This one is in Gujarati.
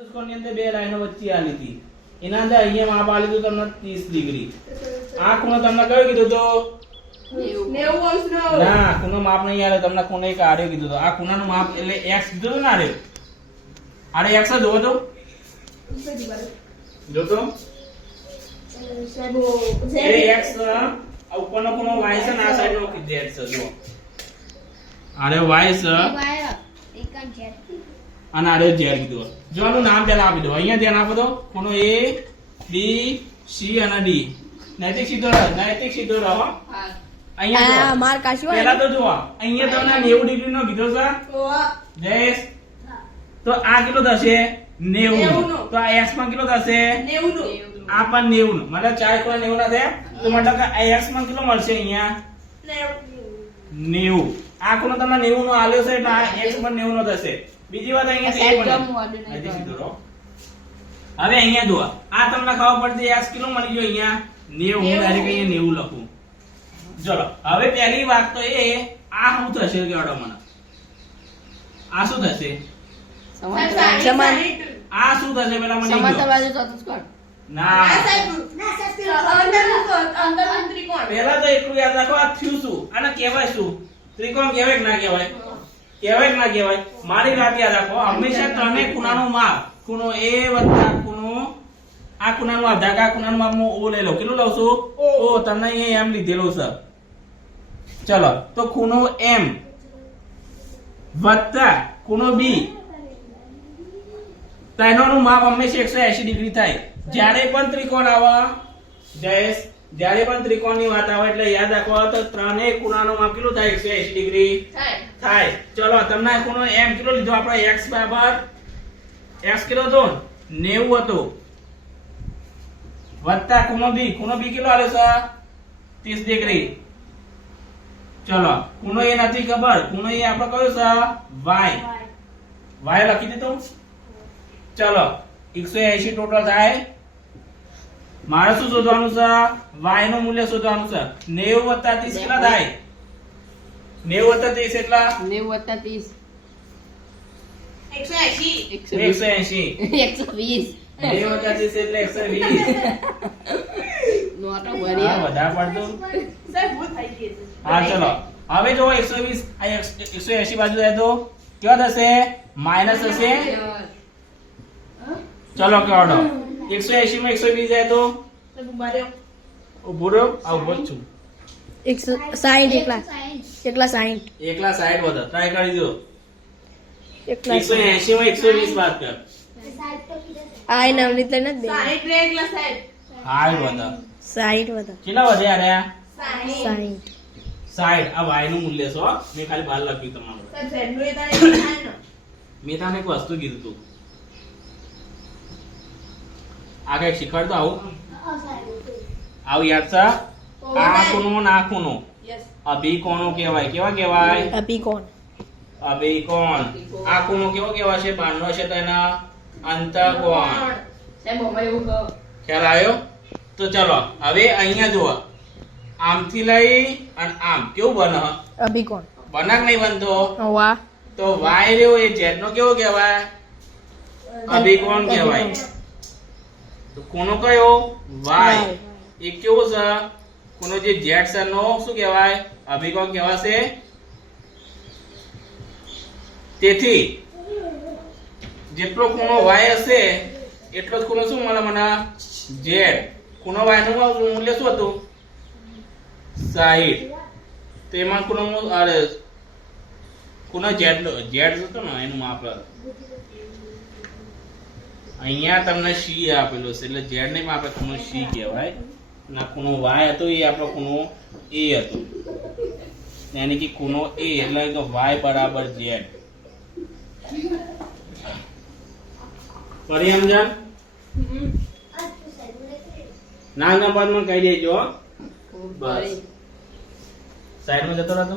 ચતુષ્કોણની અંદર બે લાઈનો વચ્ચે આલી હતી. એના અંદર અહીંયા માપ આલી હતું તમને 30 ડિગ્રી. આ ખૂણો તમને કયો કીધો તો. ના. ખૂણો માપ નહીં આલે તમને ખૂણો એક આર્યો કીધું તો. આ ખૂણાનું માપ એટલે x કીધું તો ના આર્યો આડે x જ જોવો તો. જો તો. એ x ઉપરનો ખૂણો y છે ને આ સાઈડનો z છે જો આરે y છે. અને આડે z કીધું જો આનું નામ પહેલા આપી દો. અહીંયા ધ્યાન આપો તો. કોનો એ બી સી અને ડી. નૈતિક સીધો રહો નૈતિક સીધો રહો. અહીંયા. પહેલા તો જુઓ. અહીંયા તમને 90 ડિગ્રી નો કીધો છે. જયેશ તો આ કેટલો થશે? 90 90 તો આ એસમાં કેટલો થશે? નેવું આ પણ 90 નો મતલબ ચાર ખૂણા 90 ના થયા. તો મતલબ કે એસમાં કેટલો મળશે અહીંયા? નેવું. 90 આ ખૂણો તમને 90 નો આલ્યો છે? એટલે આ x પણ 90 નો થશે. બીજી વાત અહીંયા નહીં. સીધો રહો. હવે અહીંયા જુઓ. આ તમને ખબર પડતી આ કેટલો મળી ગયો અહીંયા. 90 હું ડાયરેક્ટ અહીંયા 90 લખું. ચલો હવે પહેલી વાત તો એ આ શું થશે કહેવાડો મને? આ શું થશે. આ શું થશે પેલા મને સમાંતર બાજુ ચતુષ્કોણ ના. ના, સાહેબ. અંદરનું તો- ત્રિકોણ. પહેલા તો એટલું યાદ રાખો આ થયું શું? આને કહેવાય શું? ત્રિકોણ કહેવાય કે ના કહેવાય? કહેવાય ના કહેવાય? મારી વાત યાદ રાખો હંમેશા ત્રણેય ખૂણાનું માપ ખૂણો એ વત્તા ખૂણો આ ખૂણાનું આ ખૂણાનું માપ હું ઓ લઈ લઉં કેટલું લઉં છું? ઓ તમને અહીંયા એમ લીધેલું છે. ચલો તો ખૂણો એમ વત્તા ખૂણો બી ત્રણેયનું માપ હંમેશા 180 ડિગ્રી થાય. જ્યારે પણ ત્રિકોણ આવે જયેશ જ્યારે પણ ત્રિકોણની વાત આવે એટલે યાદ રાખો તો ત્રણેય ખૂણાનું માપ કેટલું થાય? 180 ડિગ્રી. સાહેબ. થાય. ચલો, તમને ખૂણો એમ કેટલો લીધો? આપણે એક્સ બરાબર એક્સ કેટલો હતો? 90 હતો. વત્તા ખૂણો બી ખૂણો બી કેટલો આવ્યો છે? 30 ડિગ્રી. ચલો, ખૂણો એ નથી ખબર. ખૂણો એ આપણે કયો છે? વાય વાય લખી દીધું? ચલો 180 ટોટલ થાય. મારે શું શોધવાનું છે? વાયનું મૂલ્ય શોધવાનું છે. 90 વત્તા 30 કેટલા થાય? 90 વત્તા 30 એટલા? નેવું વત્તા ત્રીસ. એકસો. એકસો વીસ. 180 એકસો વીસ. 90 વત્તા 30 એટલે 120 નોટો હા, વધારે પડતું સાહેબ, ભૂલ થઈ ગઈ છે. હા ચલો. હવે જો 120 આ 180 બાજુ જાય તો કેવા થશે? માઇનસ થશે? ચલો કેવડો 180 માં 120 જાય તો? ઊભા રહ્યો. ઊભો રહ્યો? આ ઊભો જ છું. એકસો સાહીઠ એકલા. એકલા સાહીઠ એકલા સાઈડ વધો ટ્રાય કરી દો એકલા 180 માં 120 બાદ કર. આ એના રીતે નથી બે. સાઠ રે એકલા સાહેબ. હાઈ વધો સાઈઠ બધા. કેટલા વધ્યા રે સાઠ. સાઈડ આ y નું મૂલ્ય છે હો. મેં ખાલી બહાર લખ્યું તમારું. મેં તને એક વસ્તુ કીધું તું. આ કંઈક શીખવાડતો આવું. આવું યાદ છે? આ ખૂણો ને આ ખૂણો Yes. અભિકોણો કહેવાય. કેવા કહેવાય? અભિકોણ અભિકોણ આ કેવો કહેવાય છે? બહારનો છે તો એના અંતઃકોણ. ખ્યાલ આવ્યો? તો ચલો હવે અહીંયા જુઓ. આમથી લઈ અને આમ. કેવું બને? અભિકોણ બનાક નહીં બનતો? વાહ. તો વાય રહ્યો એ z નો કેવો કહેવાય? અભિકોણ કહેવાય. તો કોનો કયો? વાય. એ કેવો છે? કોનો જે z છે નો, શું કહેવાય? અભિગમ કહેવાશે? તેથી, જેટલો ખૂણો વાય હશે, એટલો જ ખૂણો શું મળે મને? ઝેડ. ખૂણો y નું મૂલ્ય શું હતું? 60 તેમાં ખૂણો મુ- અરે, ખૂણો ઝેડ ઝેડ હતો ને એનું માપ. અહીંયા તમને સી આપેલો છે, એટલે ઝેડ ને માપે ખૂણો સી કહેવાય. ના ખૂણો વાય હતો એ આપણો ખૂણો એ હતો. યાની કે ખૂણો એ એટલે કે વાય બરાબર z ફરી સમજણ? નાના પદમાં કહી દેજો. બસ. સાઈડમાં જતો રહેતો.